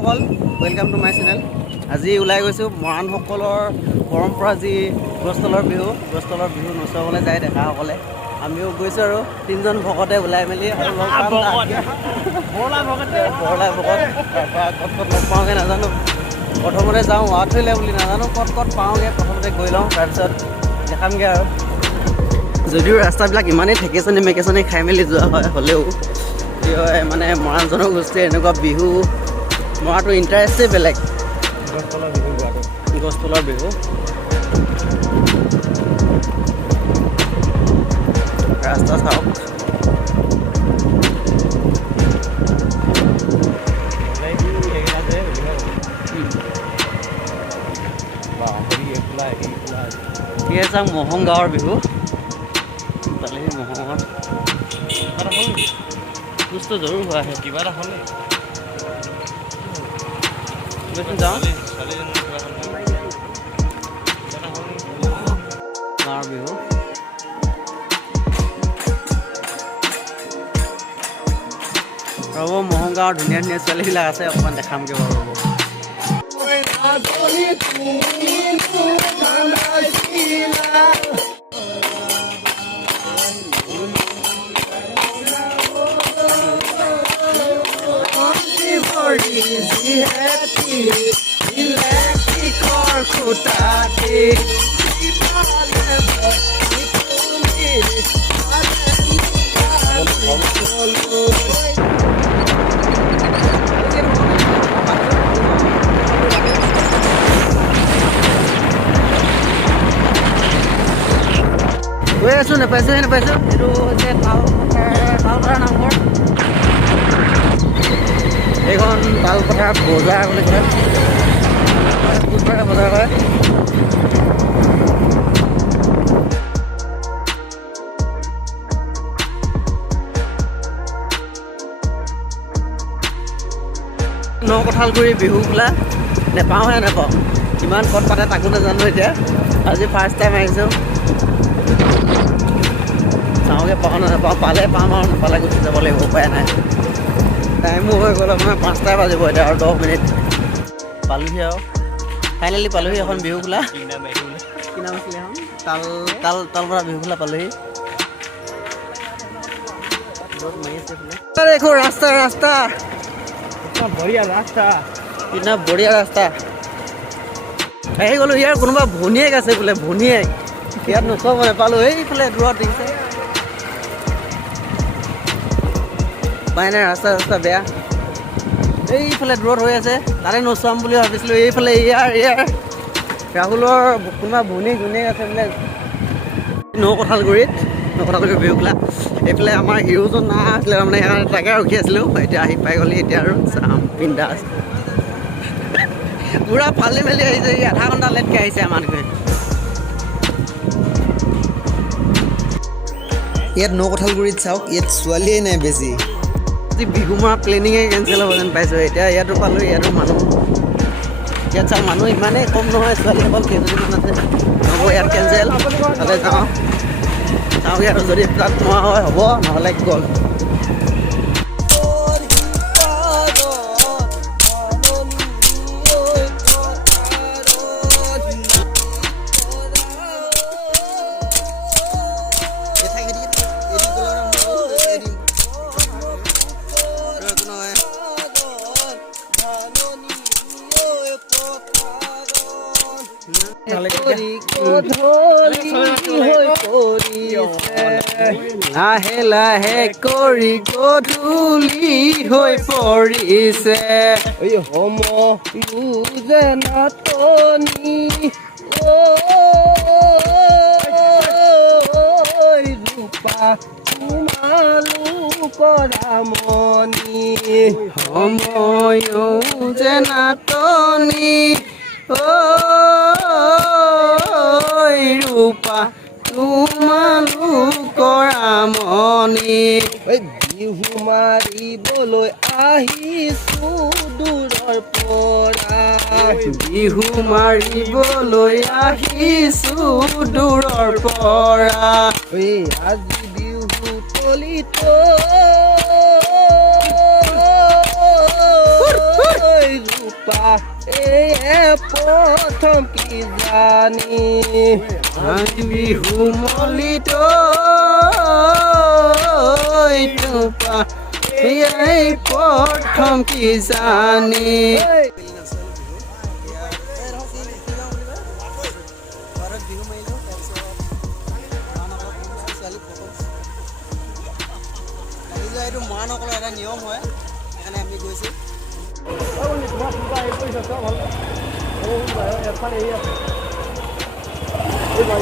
Welcome to my channel. आज ओলাই গৈছোঁ মৰাণ সকলৰ পৰম্পৰা যি গছতলৰ বিহু নচুৱাবলৈ যায় ডেকাসকলে। আমিও গৈছোঁ আৰু তিনিজন ভকতে ওলাই মেলি আৰু লগ পাম বৰলা ভকত তাৰপৰা ক'ত লগ পাওঁগৈ নাজানো। প্ৰথমতে যাওঁ ৱাথৈলৈ বুলি নাজানো ক'ত পাওঁগৈ, প্ৰথমতে গৈ লওঁ তাৰপিছত দেখামগৈ আৰু। যদিও ৰাস্তাবিলাক ইমানেই ঠেকেচনি মেকেচনি খাই মেলি যোৱা হয়, হ'লেও কি হয় মানে মৰাণ জনগোষ্ঠীৰ এনেকুৱা বিহু মৰাটো ইণ্টাৰেষ্টেই বেলেগ। গছতলৰ বিহু ৰাস্তা চাওক। এয়া চাওক মহং গাঁৱৰ বিহু। পালেহি মহঙত বস্তু জৰুৰ হোৱা আহে কিবা এটা হ'লে যাওঁ গাঁৱৰ বিহু। ৰ'ব মহং গাঁৱৰ ধুনীয়া ধুনীয়া ছোৱালীবিলাক আছে, অকণমান দেখামগৈ বাৰু ৰ'ব। গৈ আছোঁ, নেপাইছোঁ এইটো হৈছে তালপথাৰ নামঘৰ। এইখন তালপথাৰ বজাৰ বুলি কয়, বুধবাৰে বজাৰ হয়। নকঠালগুৰি বিহু বোলা নেপাওঁহে নেপাওঁ, কিমান ক'ত পাতে তাকো নাজানো। এতিয়া আজি ফাৰ্ষ্ট টাইম আহিছোঁ, চাওঁগৈ পাওঁ নাপাওঁ, পালে পাম আৰু নাপালে গুচি যাব লাগিব, উপায় নাই। টাইমো হৈ গ'ল আপোনাৰ 5টা বাজিব এতিয়া আৰু 10 মিনিট। পালোহি আৰু ফাইনেলি পালোহি এখন বিহু খোলা। কি নাম আছিলে এখন তালপৰা বিহু খোলা পালোহি। দেখো ৰাস্তা বঢ়িয়া ৰাস্তা আহি গ'লো। ইয়াৰ কোনোবা ভনীয়েক আছে বোলে, ভনীয়েক ইয়াত নচোৱাব নাপালোঁ। এইফালে দূৰত দেখিছে, উপায় নাই, ৰাস্তা বেয়া। এইফালে দূৰত হৈ আছে, তাতে নচুৱাম বুলি ভাবিছিলোঁ। এইফালে ইয়াৰ ৰাহুলৰ কোনোবা ভনীয়েক আছে বোলে নকঠালগুৰিত বিহু খোলা। এইফালে আমাৰ হিৰোজন না আছিলে তাৰমানে, সেইকাৰণে তাকে ৰখি আছিলোঁ। এতিয়া আহি পাই গ'লি, এতিয়া আৰু চাম বিন্দাছ। পূৰা ফালি মেলি আহিছে, আধা ঘণ্টা লেটকৈ আহিছে আমাতকৈ। ইয়াত নকঠালগুৰিত চাওক, ইয়াত ছোৱালীয়ে নাই বেছি। বিহু মৰা প্লেনিঙে কেঞ্চেল হ'ব যেন পাইছোঁ। এতিয়া ইয়াতো পালোঁ, ইয়াতো মানুহ। ইয়াত চাওক মানুহ ইমানেই কম নহয়, ছোৱালী অকল কেইজনীমান আছে। হ'ব ইয়াত কেঞ্চেল, তাতে যাওঁ চাওঁগৈ আৰু যদি তাত নোহোৱা হয় হ'ব, নহ'লে গ'ল। লাহে লাহে কৰি গধূলি হৈ পৰিছে, যে নাটনি ৰূপা তোমালোকৰ আমনি, সময়ো যে নাটনি ৰূপা তোমালোকৰ আমনি। বিহু মাৰিবলৈ আহিছোঁ দূৰৰ পৰা, বিহু মাৰিবলৈ আহিছোঁ দূৰৰ পৰা। আজি বিহু তলিত পা প্ৰথম কি জানি বিহু মলিত প্ৰথম কি জানি এইটো মৰাণসকলৰ এটা নিয়ম হয় সেইকাৰণে আমি গৈছোঁ তোমাৰ